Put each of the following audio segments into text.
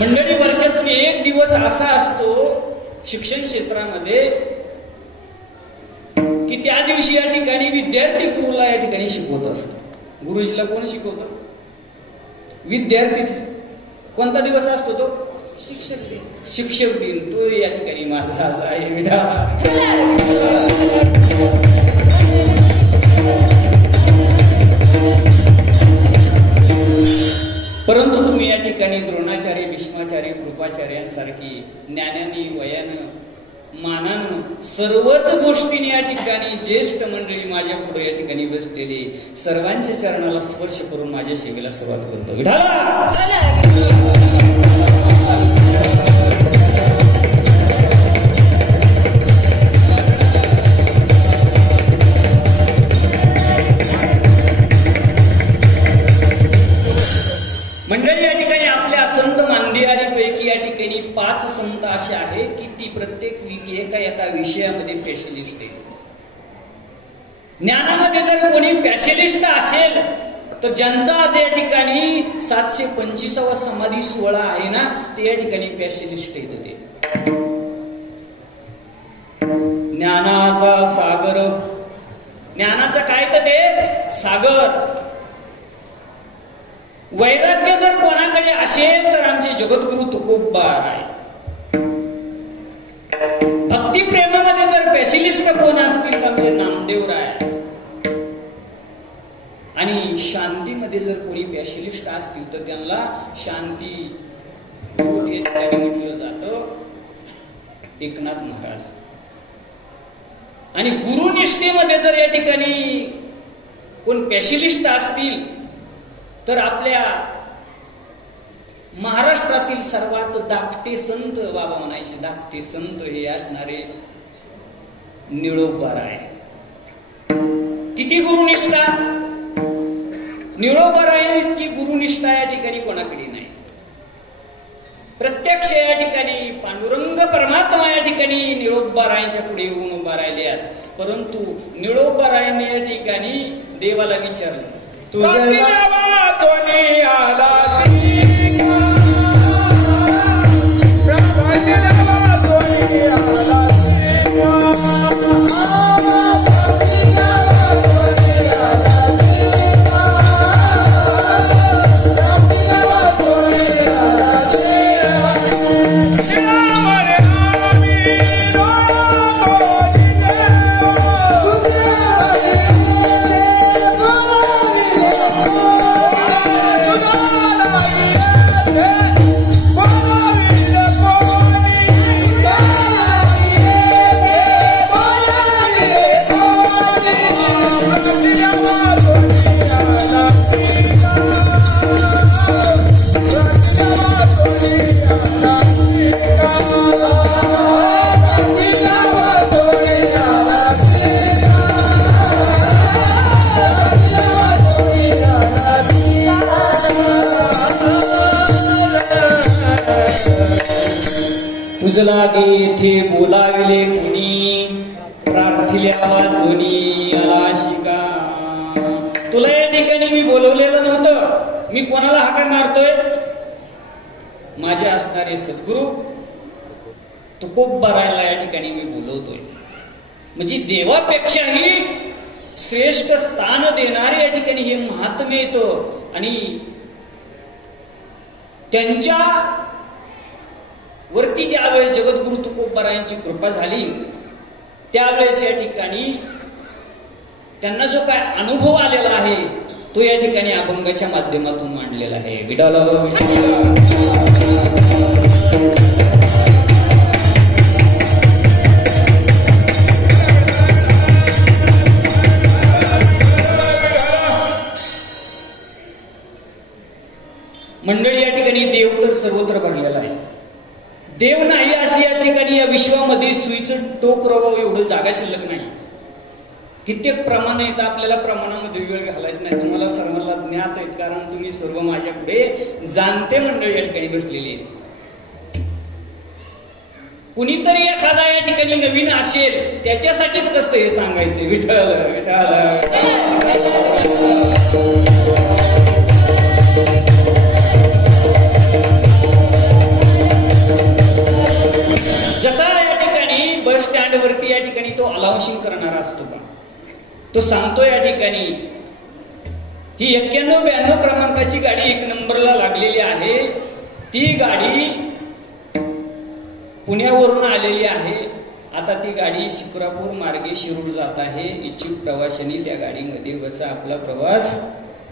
मंडळी, वर्षातून एक दिवस असा असतो शिक्षण क्षेत्रामध्ये की त्या दिवशी या ठिकाणी विद्यार्थी गुरुला या ठिकाणी शिकवत असतो. गुरुजीला कोण शिकवतो? विद्यार्थी. कोणता दिवस असतो तो? शिक्षक दिन. शिक्षक दिन. तो या ठिकाणी माझा आज आहे. परंतु तुम्ही या ठिकाणी द्रोणाचार्य, भीष्माचार्य, कृपाचार्यांसारखी ज्ञानाने, वयानं, मानानं, सर्वच गोष्टीने या ठिकाणी ज्येष्ठ मंडळी माझ्या पुढे या ठिकाणी बसलेली सर्वांच्या चरणाला स्पर्श करून माझ्या सेवेला सुरुवात करतो. मंडळी, या ठिकाणी आपल्या संत मानदेहारीपैकी या ठिकाणी 5 संत असे आहेत की ती प्रत्येक एका विषयामध्ये स्पेशलिस्ट आहे. ज्ञानामध्ये जर कोणी स्पेशलिस्ट असेल तर ज्यांचा आज या ठिकाणी 725वा समाधी सोहळा आहे ना, ते या ठिकाणी स्पेशलिस्ट आहेत. ते ज्ञानाचा सागर, ज्ञानाचा काय तर ते सागर. वैराग्य जर कोणाकडे असेल तर आमचे जगद्गुरु तुकोबा आहे. भक्तिप्रेमामध्ये जर स्पेशलिस्ट कोण असतील तर आमचे नामदेव आहे. आणि शांतीमध्ये जर कोणी स्पेशलिस्ट असतील तर त्यांना शांती म्हटलं जातं एकनाथ महाराज. आणि गुरुनिष्ठेमध्ये जर या ठिकाणी कोण स्पेशलिस्ट असतील तर आपल्या महाराष्ट्रातील सर्वात धाकटे संत, बाबा म्हणायचे धाकटे संत हे असणारे निळोबाराय. किती गुरुनिष्ठा! निळोबाराय इतकी गुरुनिष्ठा या ठिकाणी कोणाकडे नाही. प्रत्यक्ष या ठिकाणी पांडुरंग परमात्मा या ठिकाणी निळोबारायांच्या पुढे येऊन उभा राहिल्यात. परंतु निळोबारायांनी या ठिकाणी देवाला विचारलं, तुझला येथे बोलाविले कुणी, प्रार्थिल्या वाचुनी आला शिका. तुला या ठिकाणी मी बोलवलेलं नव्हतं. मी कोणाला हाका मारतोय? माझे असणारे सद्गुरु तुकोबारायला या ठिकाणी मी बोलवतोय. म्हणजे देवापेक्षाही श्रेष्ठ स्थान देणारे या ठिकाणी हे महात्मे येतं. आणि त्यांच्या वरती ज्यावेळेस जगद्गुरु तुकोबारायांची कृपा झाली त्यावेळेस या ठिकाणी त्यांना जो काय अनुभव आलेला आहे तो या ठिकाणी अभंगाच्या माध्यमातून मांडलेला आहे. मंडळी, या ठिकाणी देव तर सर्वत्र भरलेला आहे. देव नाही अशी या ठिकाणी या विश्वामध्ये सुईचं टोक रवावं एवढं जागा शिल्लक नाही. कित्येक प्रमाण आहेत. आपल्याला प्रमाणामध्ये वेळ घालायचं नाही. तुम्हाला सर्वांना ज्ञात आहेत कारण तुम्ही सर्व माझ्या पुढे जाणते मंडळी या ठिकाणी बसलेली आहेत. कुणीतरी एखादा या ठिकाणी नवीन असेल त्याच्यासाठी फक्त हे सांगायचे विठ्ठल विठ्ठल. जसा या ठिकाणी बस स्टँड वरती या ठिकाणी तो अलाउन्सिंग करणारा असतो का, तो सांगतो या ठिकाणी ही 91-92 क्रमांकाची गाडी 1 नंबरला लागलेली आहे. ती गाडी पुण्यावरून आलेली आहे. आता ती गाडी शिक्रापूर मार्गे शिरूर जात आहे. इच्छुक प्रवाशांनी त्या गाडीमध्ये बसा, आपला प्रवास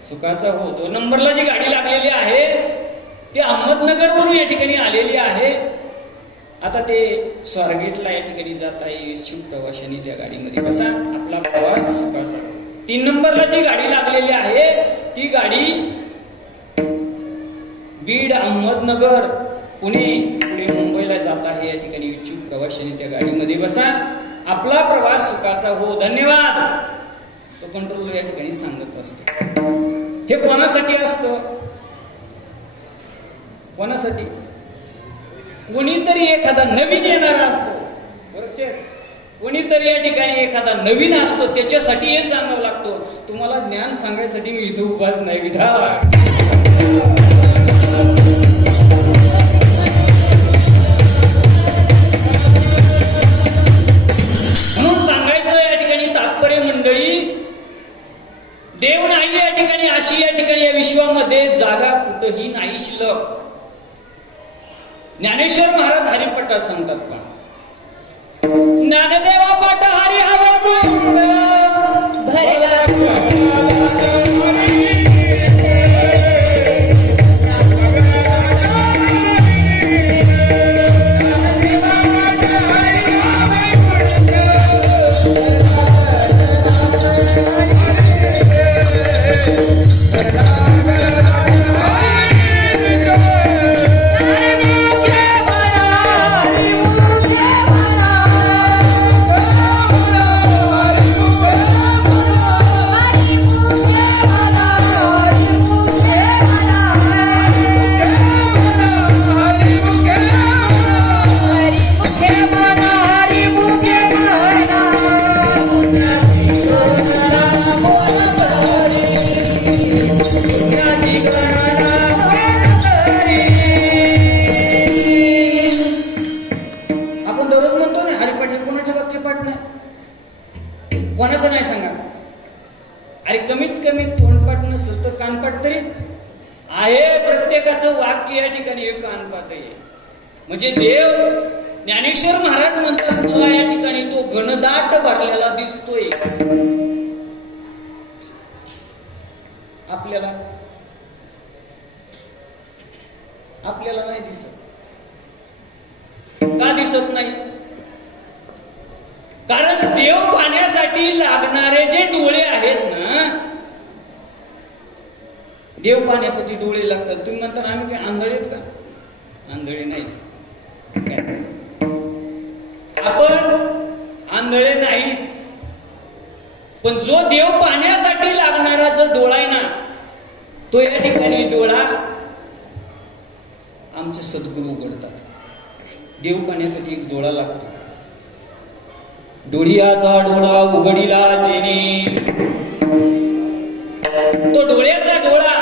सुखाचा हो. 2 नंबरला जी गाडी लागलेली आहे ती अहमदनगरवरून या ठिकाणी आलेली आहे. आता ते स्वारगेटला या ठिकाणी जात आहे. इच्छुक प्रवाशांनी त्या गाडीमध्ये बसा, आपला प्रवास सुखाचा हो. 3 नंबरला जी गाडी लागलेली आहे ती गाडी बीड, अहमदनगर, पुणे, पुढे मुंबईला जात आहे. या ठिकाणी इच्छुक प्रवाशांनी त्या गाडीमध्ये बसा, आपला प्रवास सुखाचा हो. धन्यवाद. तो कंट्रोलर या ठिकाणी सांगत असतो. हे कोणासाठी असतं? कोणासाठी? कोणीतरी एखादा नवीन येणारा असतो. बरोबर, कोणीतरी या ठिकाणी एखादा नवीन असतो, त्याच्यासाठी हे सांगावं लागतो. तुम्हाला ज्ञान सांगायसाठी मी इथं उभाच नाही विधा. म्हणून सांगायचं या ठिकाणी तात्पर्य मंडळी, देव नाही या ठिकाणी, अशी या ठिकाणी या विश्वामध्ये जागा कुठंही नाही शिल्लक. ज्ञानेश्वर महाराज हरिपटात सांगतात पण, ज्ञानदेवा पाठ हरी हवा कोणाचं नाही सांगा. अरे कमीत कमी तोंडपाठ नसेल तर कानपाठ तरी आहे. प्रत्येकाचं वाक्य या ठिकाणी एक कानपाठ आहे. म्हणजे देव ज्ञानेश्वर महाराज म्हणतात, मला या ठिकाणी तो घनदाट भरलेला दिसतोय. आपल्याला नाही दिसत. का दिसत नाही? कारण देव पाहण्यासाठी लागणारे जे डोळे आहेत ना, देव पाहण्यासाठी डोळे लागतात. तुम्ही म्हणता आम्ही काय आंधळे आहेत का? आंधळे नाही. आपण आंधळे नाही, पण जो देव पाहण्यासाठी लागणारा जो डोळा आहे ना, तो या ठिकाणी डोळा आमचे सद्गुरू उघडतात. देव पाहण्यासाठी एक डोळा लागतो. डोळ्याचा डोळा उघडीला जेणे, तो डोळ्याचा डोळा,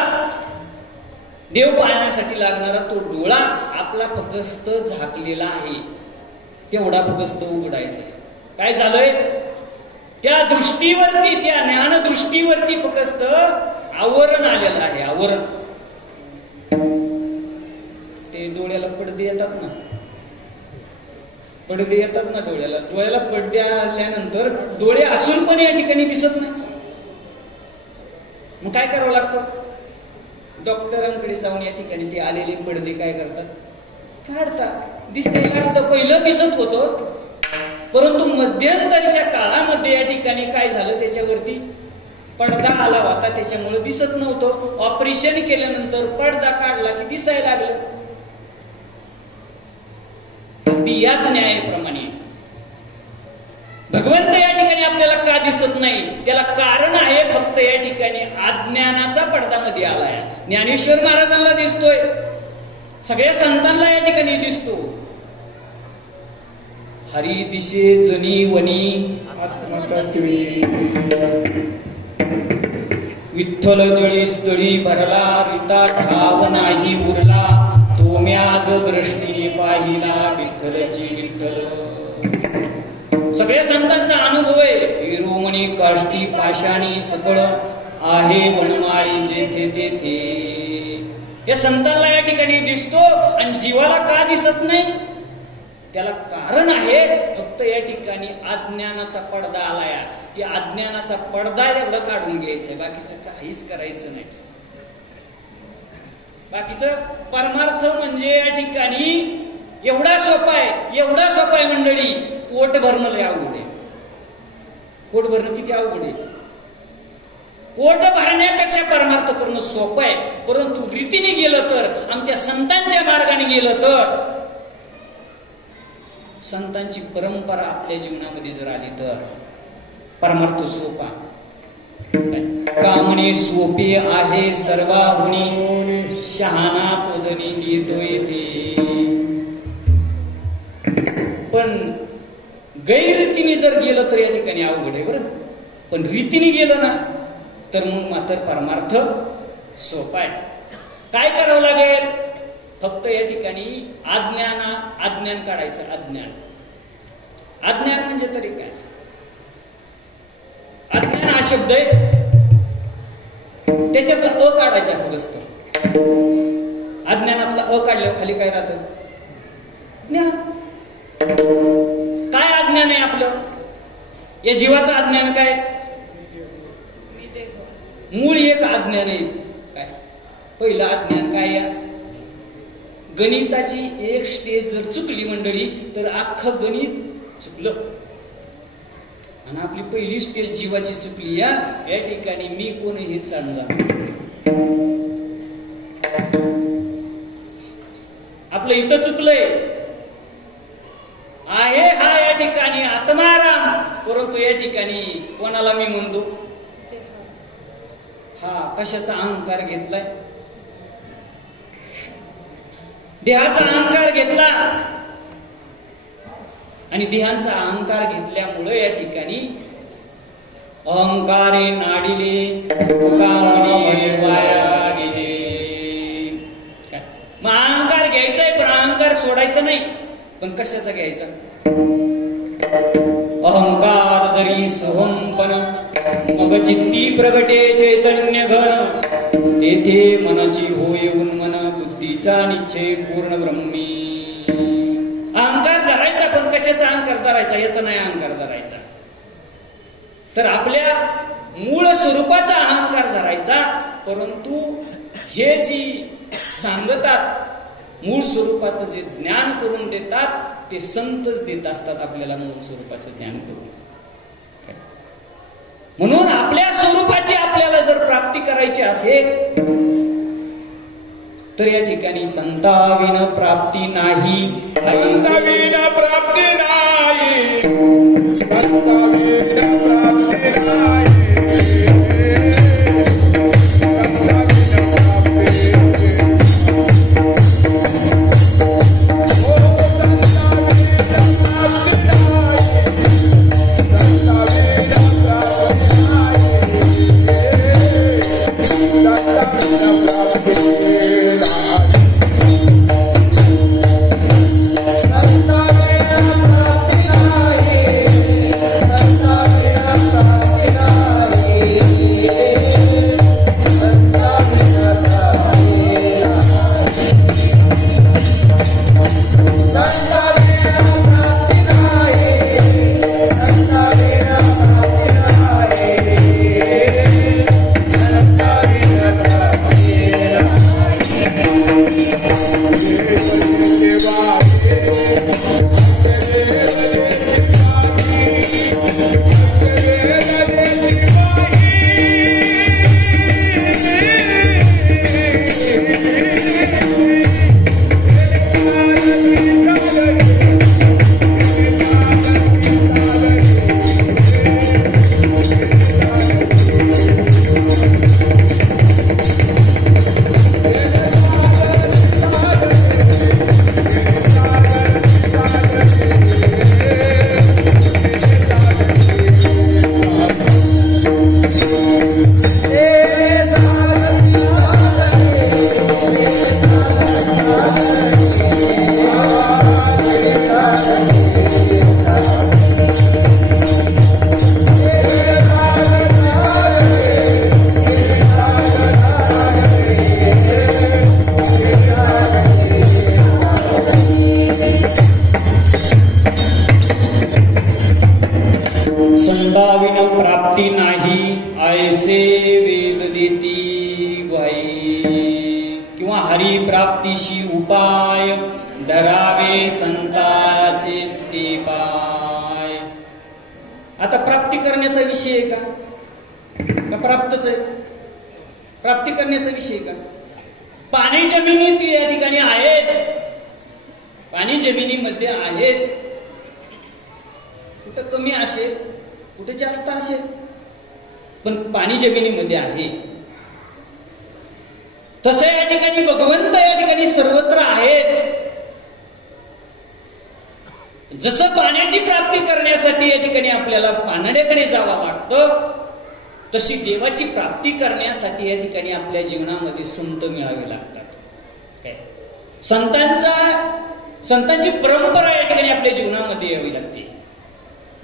देव पाहण्यासाठी लागणारा तो डोळा आपला फक्त झाकलेला आहे. तेवढा फक्त उघडायचा आहे. काय झालंय? त्या दृष्टीवरती, त्या ज्ञान दृष्टीवरती फक्त आवरण आलेलं आहे. आवरण. ते डोळ्याला पडदे येतात ना, पडदे येतात ना डोळ्याला. डोळ्याला पडदे आल्यानंतर डोळे असून पण या ठिकाणी दिसत नाही. मग काय करावं लागतं? डॉक्टरांकडे जाऊन या ठिकाणी ते आलेले पडदे काय करतात? काढतात. दिसायला लागतं. पहिलं दिसत होतं, परंतु मध्यंतरीच्या काळामध्ये या ठिकाणी काय झालं, त्याच्यावरती पडदा आला होता, त्याच्यामुळे दिसत नव्हतं. ऑपरेशन केल्यानंतर पडदा काढला की दिसायला लागलं. अगदी याच न्यायाप्रमाणे भगवंत या ठिकाणी आपल्याला का दिसत नाही? त्याला कारण आहे, फक्त या ठिकाणी अज्ञानाचा पडदा मध्ये आलाय. ज्ञानेश्वर महाराजांना दिसतोय, सगळ्या संतांना या ठिकाणी दिसतो. हरी दिशे जनी वनी आत्मतत्वे. विठ्ठल जळी स्थळी भरला रीता ठाव नाही उरला तो म्याज दृष्टीने पाहिला विठ्ठलची विठ्ठल. सगळ्या संतांचा अनुभव आहे. विरोमणी काष्टी पाषाणी सकळ आहे वनमाळी जेथे तेथे. या संतांना या ठिकाणी दिसतो आणि जीवाला का दिसत नाही? त्याला कारण आहे फक्त या ठिकाणी अज्ञानाचा पडदा आलाय. की अज्ञानाचा पडदा एवढं काढून घ्यायचंय, बाकीचं काहीच करायचं नाही. बाकीचं परमार्थ म्हणजे या ठिकाणी एवढा सोपा आहे, एवढा सोपा आहे मंडळी. पोट भरणं लय अवघड आहे. पोट भरणं किती अवघड आहे. पोट भरण्यापेक्षा परमार्थ करणं सोपं आहे. परंतु रीतीने गेलं तर, आमच्या संतांच्या मार्गाने गेलं तर, संतांची परंपरा आपल्या जीवनामध्ये जर आली तर परमार्थ सोपा. कामणे सोपे आहे सर्वाहुनी शहाणा तोदनी येतो येते. पण गैररीतीने जर गेलं तर या ठिकाणी अवघड आहे बरं. पण रीतीने गेलं ना तर मग मात्र परमार्थ सोपा आहे. काय करावं लागेल? फक्त या ठिकाणी अज्ञान काढायचं. अज्ञान म्हणजे तरी काय? अज्ञान हा शब्द आहे, त्याच्यातला अ काढायचा पुरस्कार. अज्ञानातला अ काढल्यावर खाली काय राहतं? ज्ञान. काय अज्ञान आहे आपलं? या जीवाचं अज्ञान काय? मूळ एक अज्ञान आहे. काय पहिलं अज्ञान काय? या गणिताची एक स्टेज जर चुकली मंडळी तर अख्खं गणित चुकलं. आणि आपली पहिली स्टेज जीवाची चुकली. या ठिकाणी मी कोण हे समजा. आपलं इथं चुकलंय आहे हा या ठिकाणी आत्माराम. परंतु या ठिकाणी कोणाला मी म्हणतो? हा कशाचा अहंकार घेतलाय? देहाचा अहंकार घेतला. आणि देहांचा अहंकार घेतल्यामुळे या ठिकाणी अहंकारे नाडिले वाया गेले. मग अहंकार घ्यायचाय पण अहंकार सोडायचा नाही. पण कशाचा घ्यायचा? अहंकार दरी सोहंपन मग चित्ती प्रगटे चैतन्य घन तेथे मनाची हो येऊन मन बुद्धीचा निश्चय पूर्ण ब्रह्मी. अहंकार धरायचा पण कशाचा अहंकार धरायचा? याचा नाही अहंकार धरायचा. तर आपल्या मूळ स्वरूपाचा अहंकार धरायचा. परंतु हे जी सांगतात मूळ स्वरूपाचं जे ज्ञान करून देतात ते संतच देत असतात आपल्याला मूळ स्वरूपाचं ज्ञान करून. म्हणून आपल्या स्वरूपाची आपल्याला जर प्राप्ती करायची असेल तर या ठिकाणी संताविन प्राप्ती नाही. संताविन प्राप्ती नाही. संताविन प्राप्ती नाही. लागे संताचे ते पाय. आता प्राप्ती करण्याचा विषय आहे का प्राप्तच आहे? प्राप्ती करण्याचा विषय का? पाणी जमिनीत या ठिकाणी आहेच, पाणी जमिनीमध्ये आहेच. कुठं कमी असेल, कुठं जास्त असेल, पण पाणी जमिनीमध्ये आहे. तसं या ठिकाणी भगवंत या ठिकाणी सर्वत्र आहेच. जसं पाण्याची प्राप्ती करण्यासाठी या ठिकाणी आपल्याला पाण्याकडे जावं लागतं, तशी देवाची प्राप्ती करण्यासाठी या ठिकाणी आपल्या जीवनामध्ये संत मिळावे लागतात. संतांची परंपरा या ठिकाणी आपल्या जीवनामध्ये यावी लागते.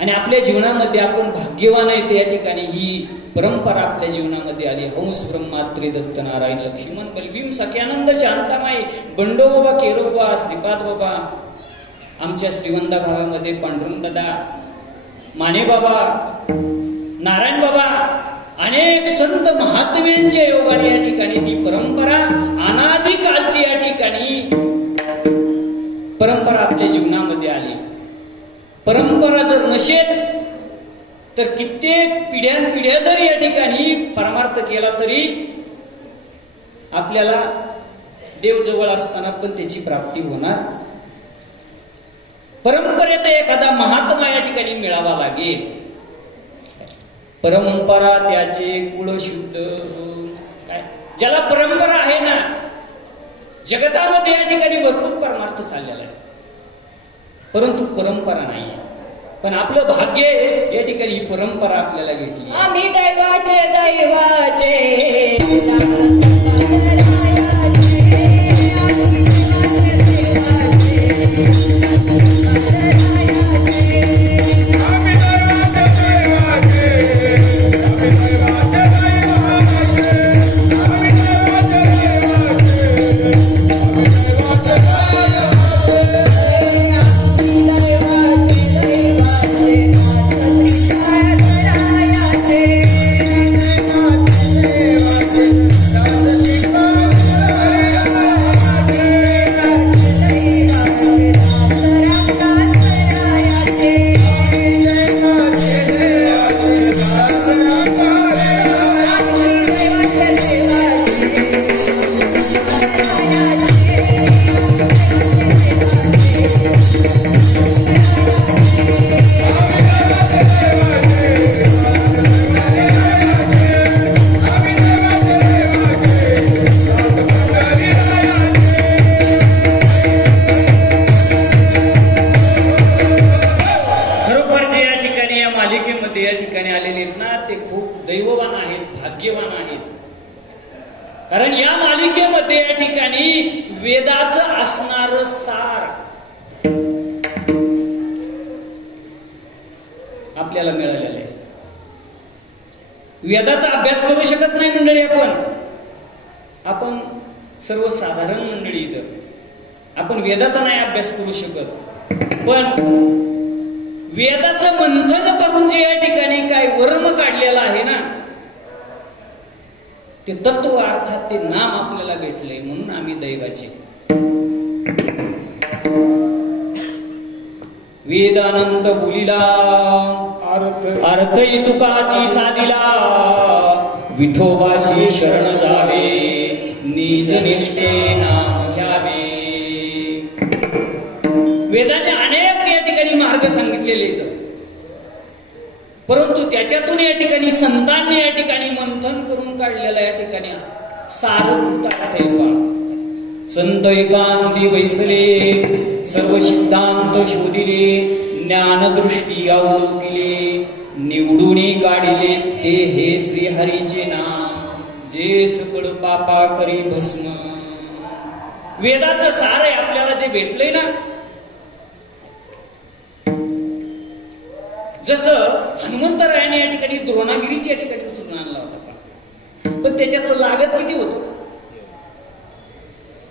आणि आपल्या जीवनामध्ये आपण भाग्यवान आहे त्या ठिकाणी ही परंपरा आपल्या जीवनामध्ये आली. हंस ब्रह्मात्रे दत्त नारायण लक्ष्मण बलभीम सख्यानंद शांतामाई बंडोबा केरोबा श्रीपाद बाबा, आमच्या श्रीवंदा भागामध्ये पांडुरंग दादा, माने बाबा, नारायण बाबा, अनेक संत महात्म्यांच्या योगाने या ठिकाणी ती परंपरा अनादिकालची या ठिकाणी परंपरा आपल्या जीवनामध्ये आली. परंपरा जर नसेल तर कित्येक पिढ्यानपिढ्या जर या ठिकाणी परमार्थ केला तरी आपल्याला देव जवळ असताना पण त्याची प्राप्ती होणार. परंपरेचा एखादा महात्मा या ठिकाणी मिळावा लागेल. परंपरा त्याचे कुळ शुद्ध. काय ज्याला परंपरा आहे ना, जगतामध्ये या ठिकाणी भरपूर परमार्थ चाललेला आहे, परंतु परंपरा नाही. पण आपलं भाग्य या ठिकाणी ही परंपरा आपल्याला भेटली. आम्ही दैवाचे दैवाचे आपल्याला मिळालेलं आहे. वेदाचा अभ्यास करू शकत नाही मंडळी आपण सर्वसाधारण मंडळी इथं आपण वेदाचा नाही अभ्यास करू शकत, पण वेदाचं मंथन करून जे या ठिकाणी काय वर्म काढलेला आहे ना, ते तत्व अर्थात ते नाम आपल्याला भेटलंय म्हणून आम्ही दैवाचे. वेदानंत बोलिला अर्थ तुकाची साधिला, विठोबाशी शरण जावे निज निष्ठे नाम घ्यावे. वेदाने अनेक या ठिकाणी मार्ग सांगितलेले आहेत, परंतु त्याच्यातून या ठिकाणी संतांनी या ठिकाणी मंथन करून काढलेला या ठिकाणी सारभूत अर्थ आहे. संत एकांती बैसले सर्व सिद्धांत शोधिले, ज्ञानदृष्टी अवलोकिले, निवडून काढिले ते हे श्रीहरीचे नाम, जे सकळ पापा करी भस्म. वेदाचं सार आहे आपल्याला जे भेटलंय ना. जसं हनुमंतरायाने या ठिकाणी द्रोणागिरीची या ठिकाणी उचलून आणला होता, पण त्याच्यात लागत किती होतं?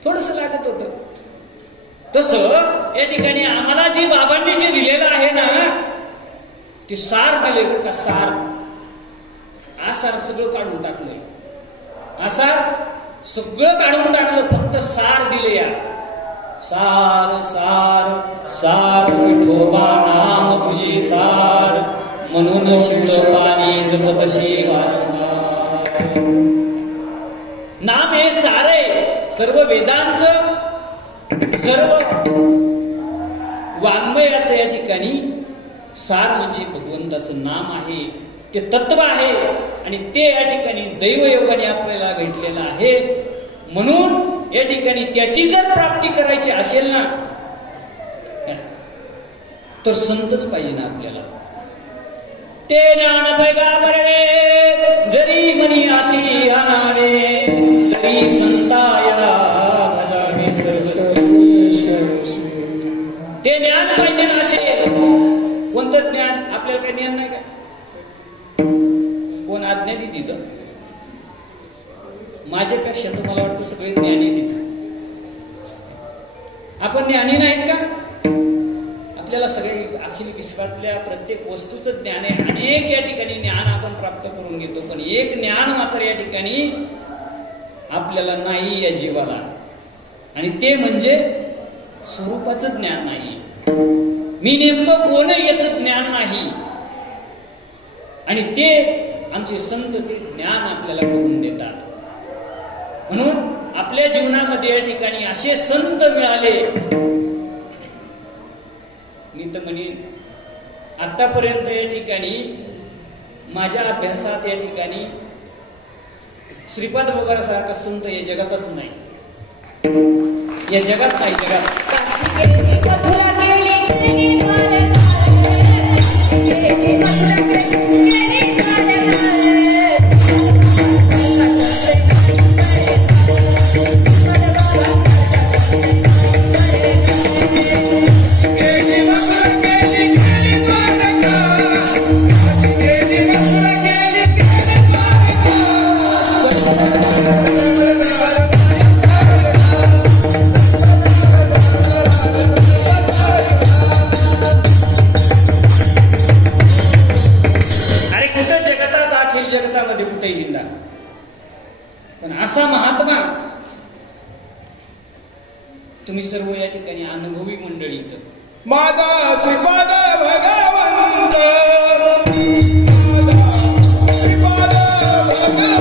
थोडस लागत होतं. तसं या ठिकाणी आम्हाला जे बाबांनी जे दिलेलं आहे ना, ते सार दिले का सार. आसार सगळं काढून टाकलंय, आसार सगळं काढून टाकलं, फक्त सार दिले. या सार सार सार विठोबा नाम तुझे सार, म्हणून शिवपाणी जपतशी वारंवार. नाम हे सार आहे सर्व वेदांचं, सर्व वाङ्मयाचं या ठिकाणी सार म्हणजे भगवंताचं नाम आहे, ते तत्व आहे आणि ते या ठिकाणी दैवयोगाने आपल्याला भेटलेलं आहे. म्हणून या ठिकाणी त्याची जर प्राप्ती करायची असेल ना तर संतच पाहिजे ना आपल्याला. ते ज्ञान पैगाबरे जरी मनी आती आणावे, तरी संताया भजावे सर्वस्वी. ते ज्ञान पाहिजे ना असेल. कोणतं ज्ञान? आपल्याला काही ज्ञान नाही का? कोण आज्ञा दी तिथं? माझ्यापेक्षा तुम्हाला वाटतं सगळे ज्ञानी तिथं. आपण ज्ञानी नाहीत का? आपल्याला सगळे अखिल विश्वातल्या प्रत्येक वस्तूचं ज्ञान आहे. अनेक या ठिकाणी ज्ञान आपण प्राप्त करून घेतो, पण एक ज्ञान मात्र या ठिकाणी आपल्याला नाही या जीवाला, आणि ते म्हणजे स्वरूपाचं ज्ञान नाही. मी नेमकं कोण याचं ज्ञान नाही, आणि ते आमचे संत ते ज्ञान आपल्याला करून देतात. म्हणून आपल्या जीवनामध्ये या ठिकाणी असे संत मिळाले. मी तर म्हणेन आतापर्यंत या ठिकाणी माझ्या अभ्यासात या ठिकाणी श्रीपाद बाबासारखा संत या जगातच नाही, या जगात नाही. जगात जगतामध्ये कुठेही हिंदा, पण असा महात्मा तुम्ही सर्व या ठिकाणी अनुभवी मंडळी. माझा श्रीपाद भगवंत, श्रीपाद भगवंत,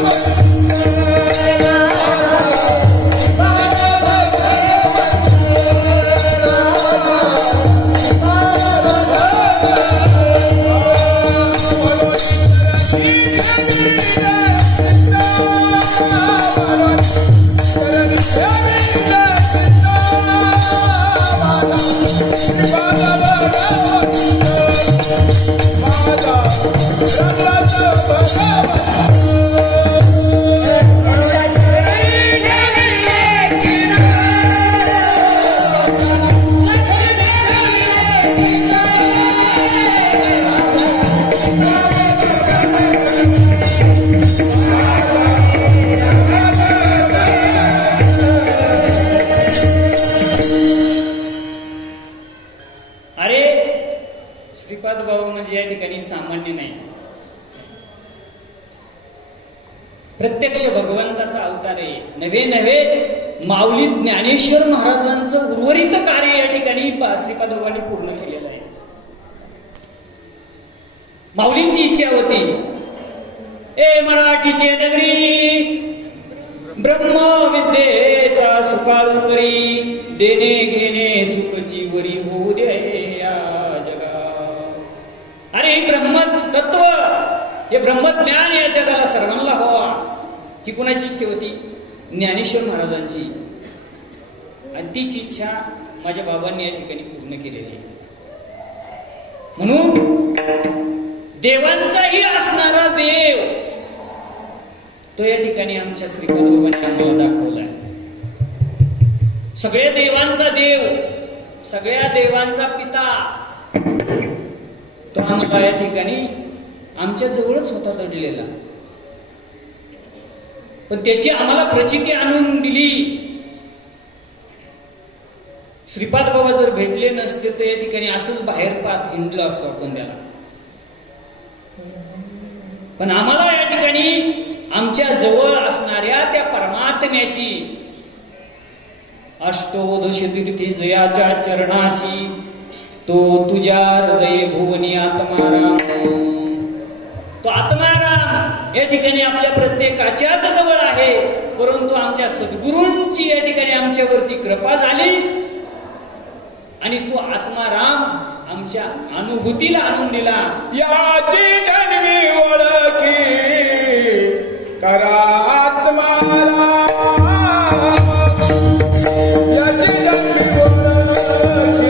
सामान्य नाही. प्रत्यक्ष भगवंताचा अवतार आहे. नवे नवे माऊली ज्ञानेश्वर महाराजांचं उर्वरित कार्य या ठिकाणी श्रीपाद बाबांनी पूर्ण केलेलं आहे. माऊलींची इच्छा होती, ए मराठीचे नगरी ब्रह्मविद्येचा सुकाळू करी, देणे घेणे सुखची वरी होऊ दे या जगा. अरे ब्रह्म तत्व, हे ब्रह्मज्ञान या जगाला सर्वांना हवा, ही कुणाची इच्छा होती? ज्ञानेश्वर महाराजांची. आणि तीच इच्छा माझ्या बाबांनी या ठिकाणी पूर्ण केलेली आहे. म्हणून देवांचाही असणारा देव तो या ठिकाणी आमच्या श्रीपाद बाबांनी आम्हाला दाखवलाय. सगळ्या देवांचा देव, सगळ्या देवांचा पिता तो आम्हाला या ठिकाणी आमच्या जवळच होता दडलेला, पण त्याची आम्हाला प्रचिती आणून दिली. श्रीपाद बाबा जर भेटले नसते तर या ठिकाणी असंच बाहेर पाहत हिंडलं असतो आपण त्याला. पण आम्हाला या ठिकाणी आमच्या जवळ असणाऱ्या त्या परमात्म्याची अष्टोदश तीर्थी जयाच्या चरणाशी तो तुझ्या हृदय भुवनी आत्माराम. तो आत्माराम या ठिकाणी आपल्या प्रत्येकाच्याच जवळ आहे, परंतु आमच्या सद्गुरूंची या ठिकाणी आमच्यावरती कृपा झाली आणि तो आत्माराम आमच्या अनुभूतीला आणून दिला. याची जन्मी ओळखी करा आत्माराम. याची जन्मी ओळखी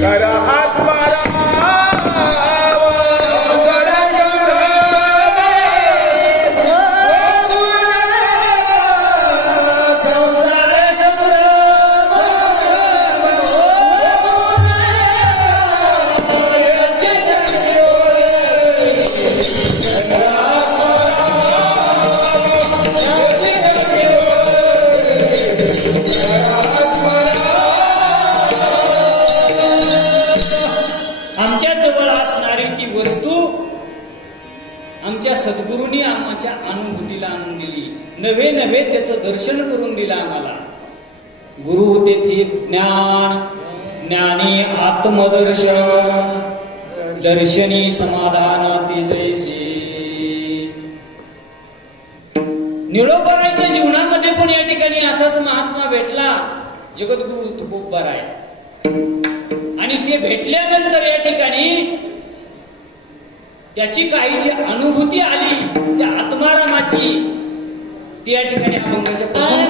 करा सद्गुरूंनी आमच्या अनुभूतीला आणून दिली. नवे नवे त्याचं दर्शन करून दिलं आम्हाला. गुरु तेथे ज्ञान, ज्ञानी आत्मदर्शन, दर्शनी समाधान ते जैसे. निळोबरायच्या जीवनामध्ये पण या ठिकाणी असाच महात्मा भेटला, जगद्गुरु तुकोबराय. आणि ते भेटल्यानंतर या ठिकाणी त्याची काही जी अनुभूती आली त्या आत्मारामाची, ती या ठिकाणी अभंगाच्या प्रथम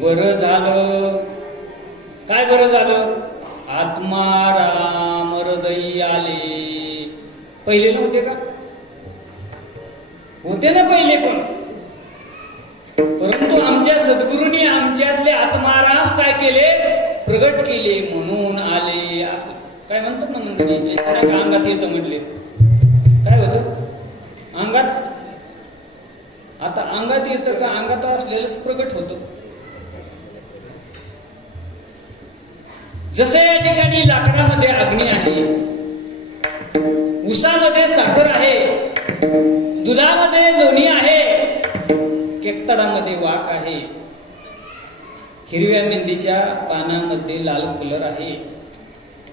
बरं झालं. काय बरं झालं? आत्माराम हृदय आले. पहिले नव्हते का? होते ना पहिले पण, परंतु आमच्या सद्गुरूंनी आमच्यातले आत्माराम काय केले? प्रगट केले. म्हणून आले. काय म्हणतात ना मंडळी, अंगात येतं म्हटले. काय होतं अंगात? आता अंगात येतं का? अंगात असलेलंच प्रगट होतं. जसं या ठिकाणी लाकडामध्ये अग्नी आहे, उसामध्ये साखर आहे, दुधामध्ये लोणी आहे, केकतडामध्ये वाक आहे, हिरव्या मेंदीच्या पानामध्ये लाल कलर आहे,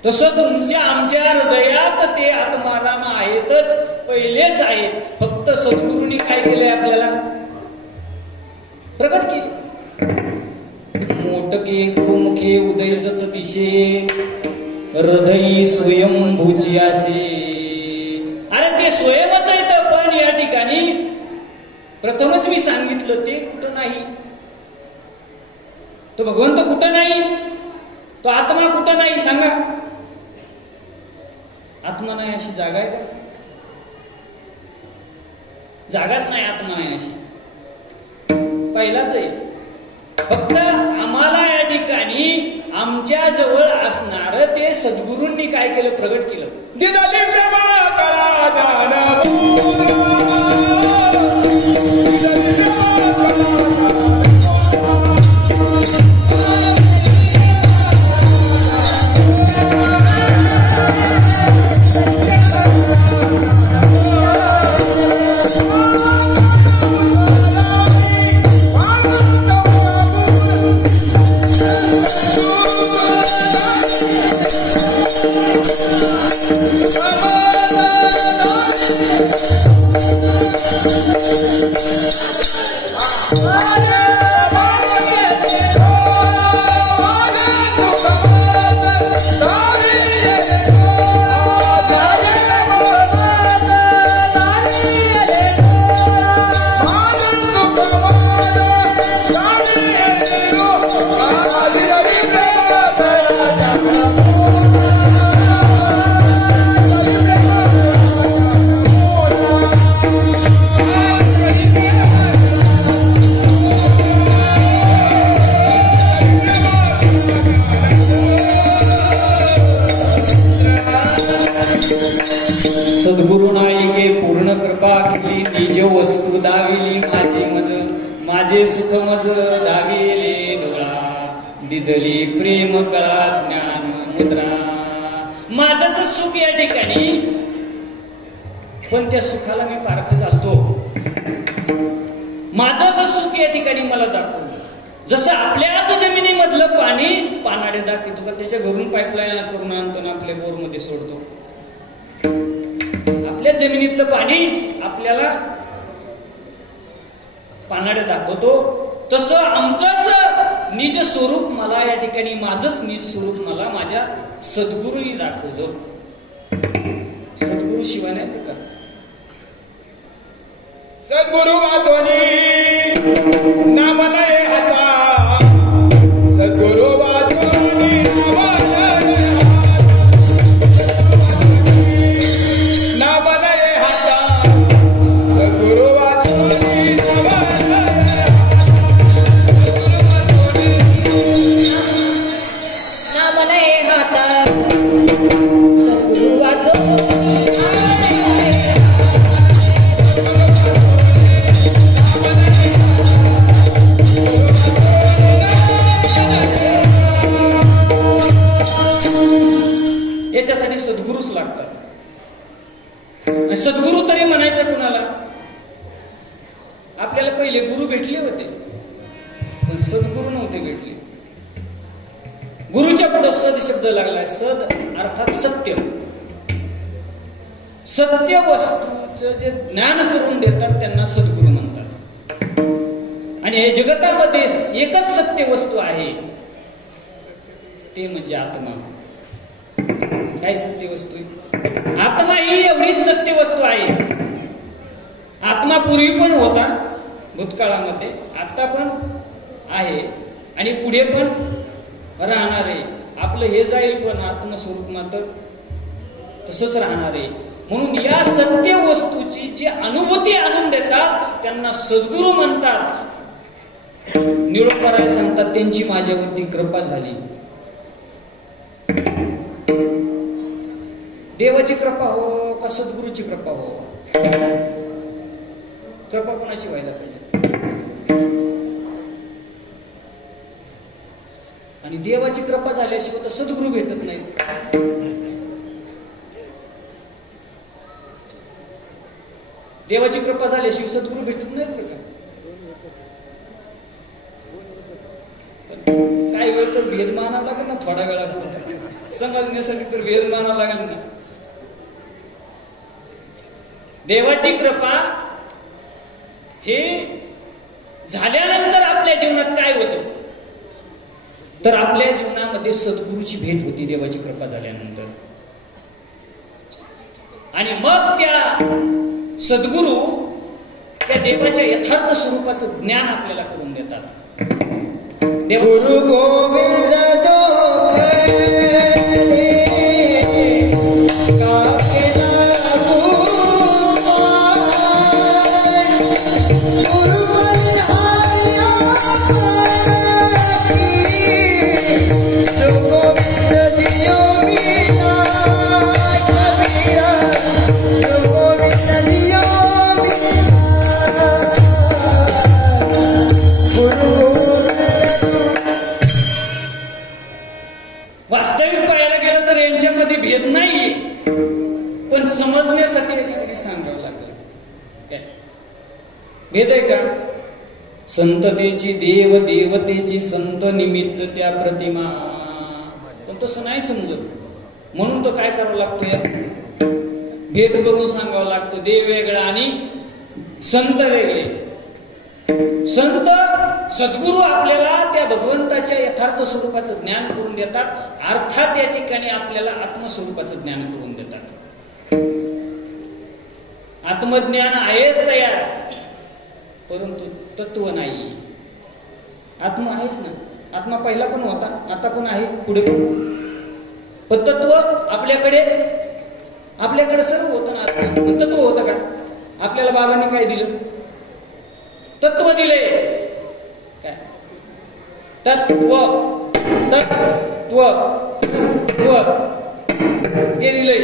तसं तुमच्या आमच्या हृदयात ते आत्माराम आहेतच, पहिलेच आहेत. फक्त सद्गुरूंनी काय केलंय? आपल्याला प्रगट केले. मोटके मुखे उदय जत दिशे, हृदय स्वयंभूची असे. अरे ते स्वयंच येतं, पण या ठिकाणी प्रथमच मी सांगितलं ते कुठं नाही. तो भगवंत कुठं नाही, तो आत्मा कुठं नाही सांगा. आत्मा नाही अशी जागा आहे का? जागाच नाही, आत्मा नाही अशी. पहिलाच आहे. फक्त आम्हाला या ठिकाणी आमच्या जवळ असणार ते सद्गुरूंनी काय केलं? प्रगट केलं. दिदली प्रेमा कळा दान सद्गुरु नायिके पूर्ण कृपा केली, निज वस्तू दाविली माझी मज, माझे सुख मज दाविले डोळा, दिदली प्रेम कळा ज्ञान मुद्रा. माझंच सुख या ठिकाणी, पण त्या सुखाला मी पारख झालतो. माझंच सुख या ठिकाणी मला दाखवलं. जसं आपल्याच जमिनीमधलं पाणी पानाडे दाखवतो का, त्याच्या घरून पाईपलाईन करून आणतो ना, आपल्या बोरमध्ये सोडतो. आपल्या जमिनीतलं पाणी आपल्याला पानाडे दाखवतो. तसं आमचंच निज स्वरूप मला या ठिकाणी, माझंच निज स्वरूप मला माझ्या सद्गुरूंनी दाखवलं. सद्गुरू शिवाय नाही का? सद्गुरु वाचोनी नाम नाही हाता, सद्गुरु वाचोनी नाम नाही हाता, सद्गुरु वाचोनी नाम नये हाता, सद्गुरु वाचोनी याच्यासाठी सद्गुरूच लागतात. सद्गुरू तरी म्हणायचं कुणाला? आपल्याला पहिले गुरु भेटले होते, पण सद्गुरू नव्हते भेटले. गुरुच्या पुढे सद शब्द लागलाय. सद अर्थात सत्य. सत्य वस्तूचं जे ज्ञान करून देतात त्यांना सद्गुरू म्हणतात. आणि हे जगतामध्ये एकच सत्य वस्तू आहे, ते म्हणजे आत्मा. काय सत्य वस्तू आहे? आत्मा ही एवढीच सत्य वस्तू आहे. आत्मा पूर्वी पण होता, भूतकाळामध्ये, आता पण आहे आणि पुढे पण राहणार आहे. आपलं हे जाईल पण आत्मस्वरूप मात्र तसंच राहणार आहे. म्हणून या सत्य वस्तूची जी अनुभूती आणून देतात त्यांना सद्गुरू म्हणतात. निळोपराय सांगतात त्यांची माझ्यावरती कृपा झाली. देवाची कृपा हो का सद्गुरूची कृपा हो? कृपा कोणाची व्हायला पाहिजे? आणि देवाची कृपा झाल्याशिवाय तर सद्गुरू भेटत नाही. देवाची कृपा झाल्याशिवाय सद्गुरू भेटत नाहीत का? काही वेळ तर भेद मानावा लागेल ना, थोड्या वेळा समजण्यासाठी तर भेद मानावा लागेल ना. देवाची कृपा हे झाल्यानंतर आपल्या जीवनात काय होतं तर आपल्या जीवनामध्ये सद्गुरूची भेट होती देवाची कृपा झाल्यानंतर. आणि मग त्या सद्गुरू त्या देवाच्या यथार्थ स्वरूपाचं ज्ञान आपल्याला करून देतात. गुरु गोविंद वास्तविक पाहायला गेलं तर यांच्यामध्ये भेद नाहीये, पण समजण्यासाठी याच्यामध्ये सांगावं लागलं. काय भेद आहे का? संततेची देव देवतेची संत निमित्त त्या प्रतिमा, पण तसं नाही समजत. म्हणून तो काय करावं लागतो, या भेद करून सांगावं लागतं. देव वेगळा आणि संत वेगळे. संत सद्गुरू आपल्याला त्या भगवंताच्या यथार्थ स्वरूपाचं ज्ञान करून देतात. अर्थात या ठिकाणी आपल्याला आत्मस्वरूपाचं ज्ञान करून देतात. आत्मज्ञान आहेच तयार, परंतु तत्व नाही. आत्मा आहेच ना, आत्मा पहिला पण होता, आता पण आहे, पुढे पण तत्व आपल्याकडे सर्व होतं ना. तत्व होतं का? आपल्याला बाबांनी काय दिलं? तत्व दिले. काय? तत्व तत्व तत्व ते दिलंय.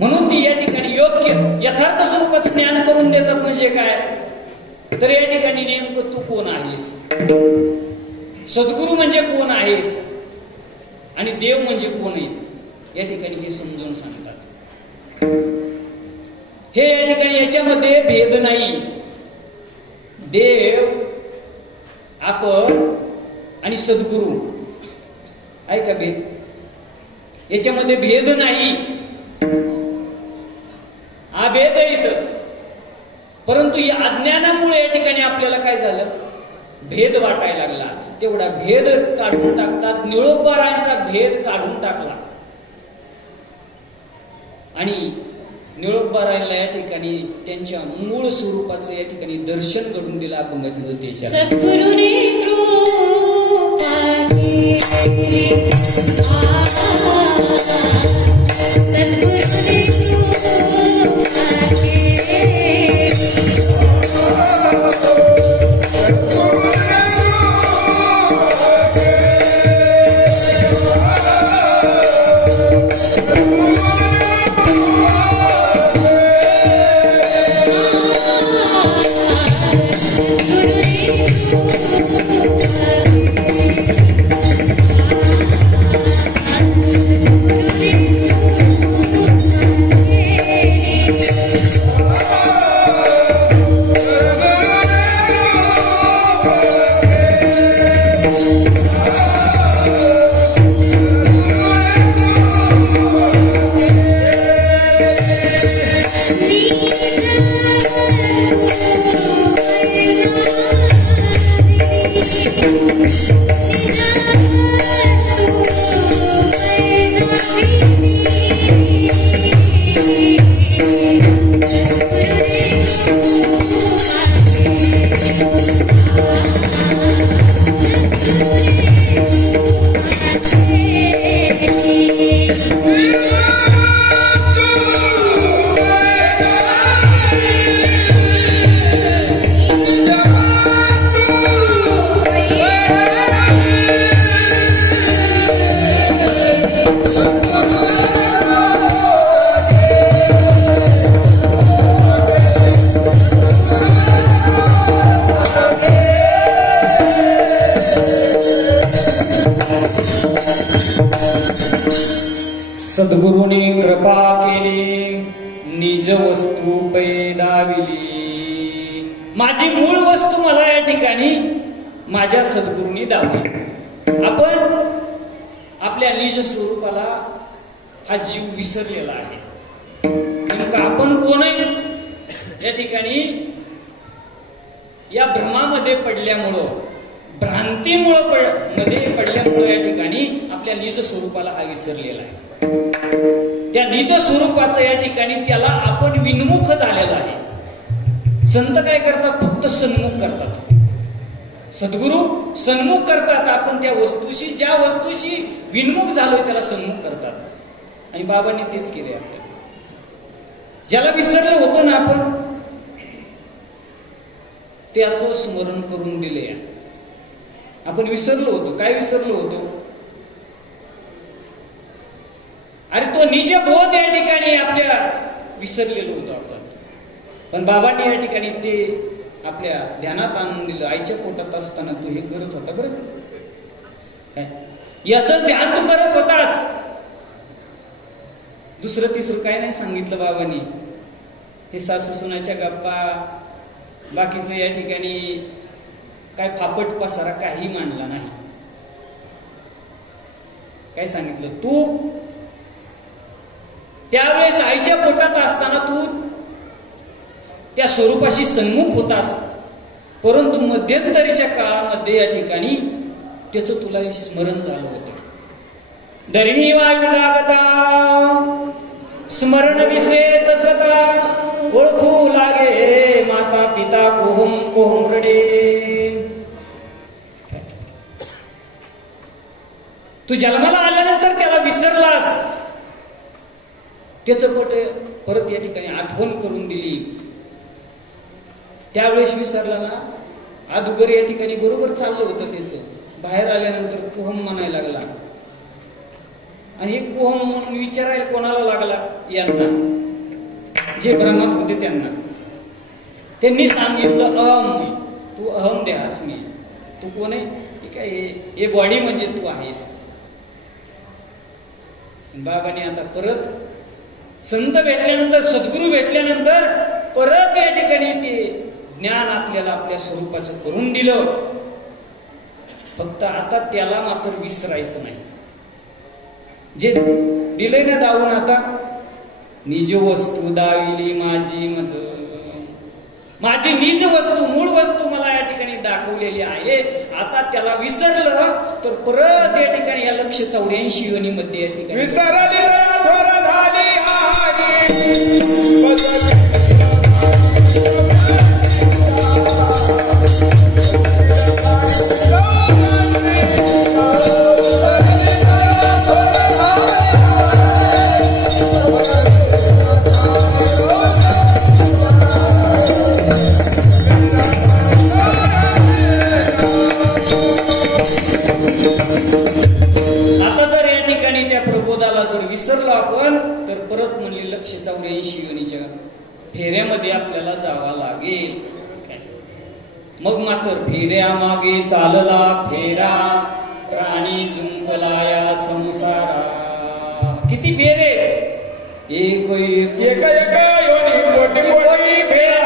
म्हणून ती या ठिकाणी योग्य यथार्थ स्वरूपाचं ज्ञान करून देतात. म्हणजे काय तर या ठिकाणी नेमकं तू कोण आहेस, सद्गुरू म्हणजे कोण आहेस आणि देव म्हणजे कोण आहे, या ठिकाणी हे समजून सांगतात. हे या ठिकाणी याच्यामध्ये भेद नाही. देव, आपण आणि सद्गुरू आहे का भेद? याच्यामध्ये भेद नाही. अभेद आहे इथं. परंतु या अज्ञानामुळे या ठिकाणी आपल्याला काय झालं, भेद वाटायला लागला. तेवढा भेद काढून टाकतात. निळोबारायांचा भेद काढून टाकला आणि निळोबारायला या ठिकाणी त्यांच्या मूळ स्वरूपाचं या ठिकाणी दर्शन घडून दिलं अभंगाच्या त्याच्या. सद्गुरुने Thank you. दाविली. माझी मूळ वस्तू मला या ठिकाणी माझ्या सद्गुरूंनी दावली. आपण आपल्या निज स्वरूपाला हा जीव विसरलेला आहे. नेमकं आपण कोण आहे या ठिकाणी या भ्रमामध्ये पडल्यामुळं, भ्रांतीमुळं मध्ये पडल्यामुळं या ठिकाणी आपल्या निज स्वरूपाला हा विसरलेला आहे. त्या निज स्वरूपाचं या ठिकाणी त्याला आपण विन्मुख झालेला आहे. संत काय करतात? फक्त सन्मुख करतात. सद्गुरू सन्मुख करतात. आपण त्या वस्तूशी, ज्या वस्तूशी विन्मुख झालोय त्याला सन्मुख करतात. आणि बाबांनी तेच केले. आपल्याला ज्याला विसरलं होतं ना आपण, त्याचं स्मरण करून दिले. आपण विसरलो होतो. काय विसरलो होतो? अरे तो निज बोध या ठिकाणी आपल्या विसरलेलो होतो आपण. पण बाबांनी या ठिकाणी ते आपल्या ध्यानात आणून दिलं. आईच्या पोटात असताना तू हे करत होता बरं, याचं ध्यान तू करत होतास. दुसरं तिसरं काय नाही सांगितलं बाबांनी. हे सासू सुनाच्या गप्पा, बाकीचं या ठिकाणी काय फापट पसारा काही मांडला नाही. काय सांगितलं? तू त्यावेळेस आईच्या पोटात असताना तू त्या स्वरूपाशी सन्मुख होतास, परंतु मध्यंतरीच्या काळामध्ये या ठिकाणी त्याचं तुला स्मरण झालं होतं. धरणी वागता स्मरण विसरेत कथा, ओळखू लागे माता पिता कोहम कोहम रडे. तू जन्माला आल्यानंतर त्याला विसरलास, त्याचं परत या ठिकाणी आठवण करून दिली. त्यावेळेस विसरला ना, अगोदर या ठिकाणी बरोबर चाललं होतं त्याचं. बाहेर आल्यानंतर कोहम म्हणायला लागला. आणि हे कोहम म्हणून विचारायला कोणाला लागला? यांना, जे भ्रमात होते त्यांना. त्यांनी सांगितलं अहम, तू अहम देहास मी. तू कोण आहे? ठीक आहे, हे बॉडी म्हणजे तू आहेस. बाबांनी आता परत संत भेटल्यानंतर, सद्गुरू भेटल्यानंतर परत या ठिकाणी ते ज्ञान आपल्याला आपल्या स्वरूपाचं करून दिलं. फक्त आता त्याला मात्र विसरायचं नाही. जे दिलंय ना दावून, आता निज वस्तू दाविली माझी मज, माझी निज वस्तू, मूळ वस्तू मला या ठिकाणी दाखवलेली आहे. आता त्याला विसरलं तर परत या ठिकाणी या 184 योनीमध्ये या ठिकाणी विसरली थोर झाली विसरलो आपण तर परत म्हणले 184 योनीच्या फेऱ्यामध्ये आपल्याला जावं लागेल. मग मात्र फेऱ्या मागे चालला फेरा, प्राणी जुंपला या संसारा. किती फेरे? एक एक योनी मोठी मोठी फेरा.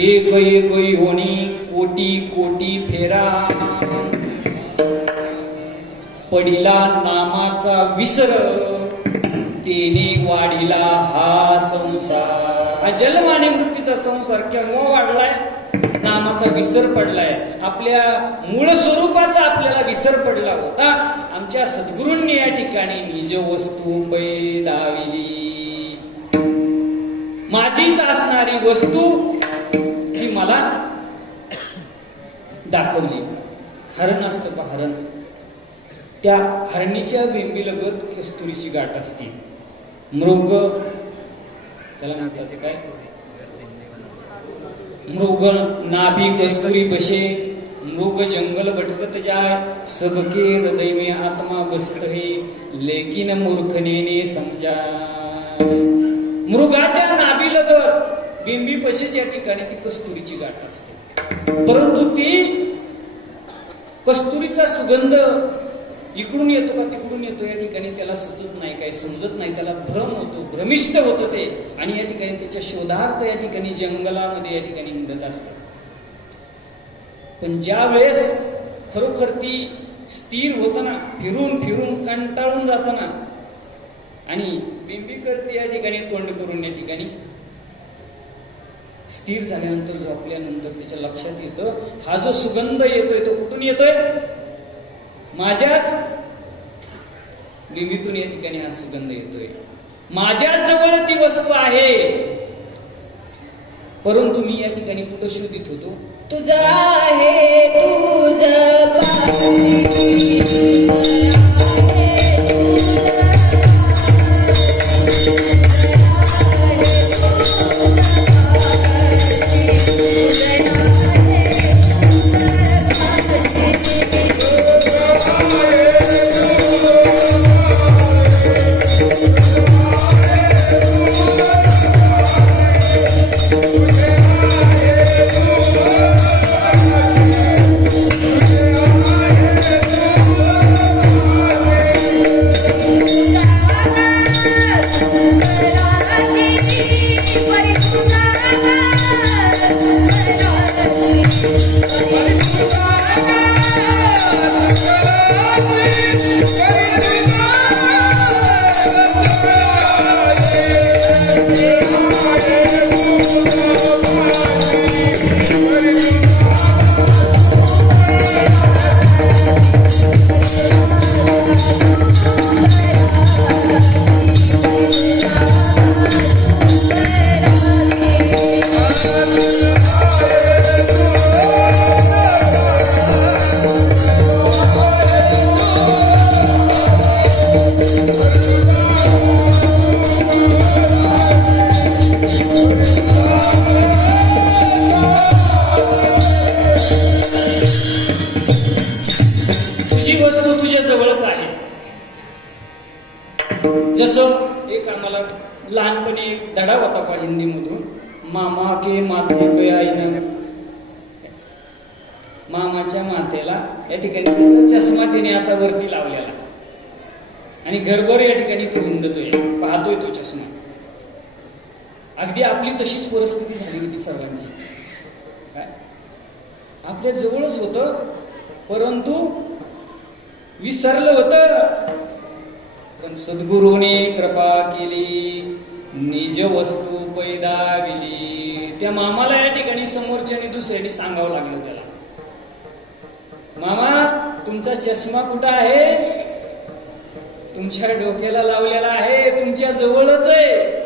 एक होणी कोटी कोटी फेरा, पडिला नामाचा विसर, तेने वाढिला हा संसार. हा जन्म आणि मृत्यूचा संसार केव्हा वाढलाय? नामाचा विसर पडलाय. आपल्या मूळ स्वरूपाचा आपल्याला विसर पडला होता. आमच्या सद्गुरूंनी या ठिकाणी निज वस्तू दाविली. माझीच असणारी वस्तू ती मला दाखवली. हरण असतं पहा, हरण. त्या हरणीच्या बेंबीलगत कस्तुरीची गाठ असते. मृग, त्याला म्हणतात काय? मृग नाभी कस्तुरी बसे, मृग जंगल भटकत जाय, सबके हृदय में आत्मा बसत है, लेकिन मूर्खने ने समझा. मृगाच्या नाभीलगत बिंबी पशीच या ठिकाणी ती कस्तुरीची गाठ असते, परंतु ती कस्तुरीचा सुगंध इकडून येतो का तिकडून येतो या ठिकाणी त्याला सुचत नाही, काही समजत नाही, त्याला भ्रम होतो, भ्रमिष्ट होतं ते, आणि या ठिकाणी त्याच्या शोधार्थ या ठिकाणी जंगलामध्ये या ठिकाणी हिंडत असतात. पण ज्या वेळेस खरोखर ती स्थिर होताना, फिरून फिरून कंटाळून जाताना आणि बिंबी करते या ठिकाणी तोंड करून या ठिकाणी स्थिर झाल्यानंतर झोपल्यानंतर त्याच्या लक्षात येतं हा जो सुगंध येतोय तो कुठून येतोय, माझ्याच बिंबीतून या ठिकाणी हा सुगंध येतोय, माझ्याच जवळ ती वस्तू आहे, परंतु मी या ठिकाणी कुठं शोधित होतो, तुझं आहे तुझं जसं एक आम्हाला लहानपणी एक धडा होता पा हिंदी मधून, मामा के माथे पे आईने, मामाच्या माथेला या ठिकाणी त्याचा चष्मा तिने असा वरती लावलेला आणि घरभर या ठिकाणी तो हिंडतोय, पाहतोय तो चष्मा. अगदी आपली तशीच परिस्थिती झाली होती सर्वांची. आपल्या जवळच होतं परंतु विसरलं होतं, पण सद्गुरूने कृपा केली, निज वस्तू पैदाविली. त्या मामाला या ठिकाणी समोरच्याने दुसऱ्याने सांगावं लागलं त्याला, मामा तुमचा चष्मा कुठं आहे, तुमच्या डोक्याला लावलेला आहे, तुमच्या जवळच आहे,